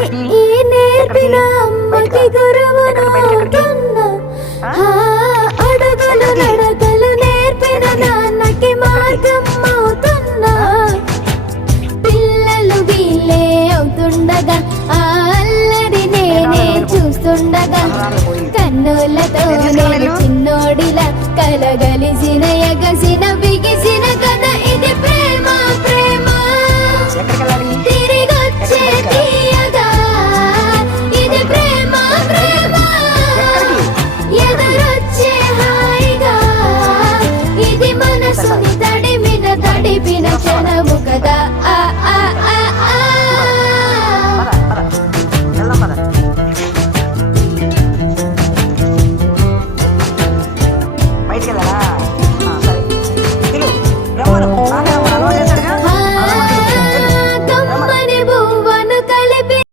ఈ నేర్పిన అమ్మకి గురువునవుతున్నా అడుగులు నడకలు నేర్పిన నాన్నకి మార్గం అవుతున్నా పిల్లలు వీళ్ళే అవుతుండగా ఆ అల్లరి నేనే చూస్తుండగా కన్నులతో నేను చిన్నోడిలా కలగలిసిన ఎగసిన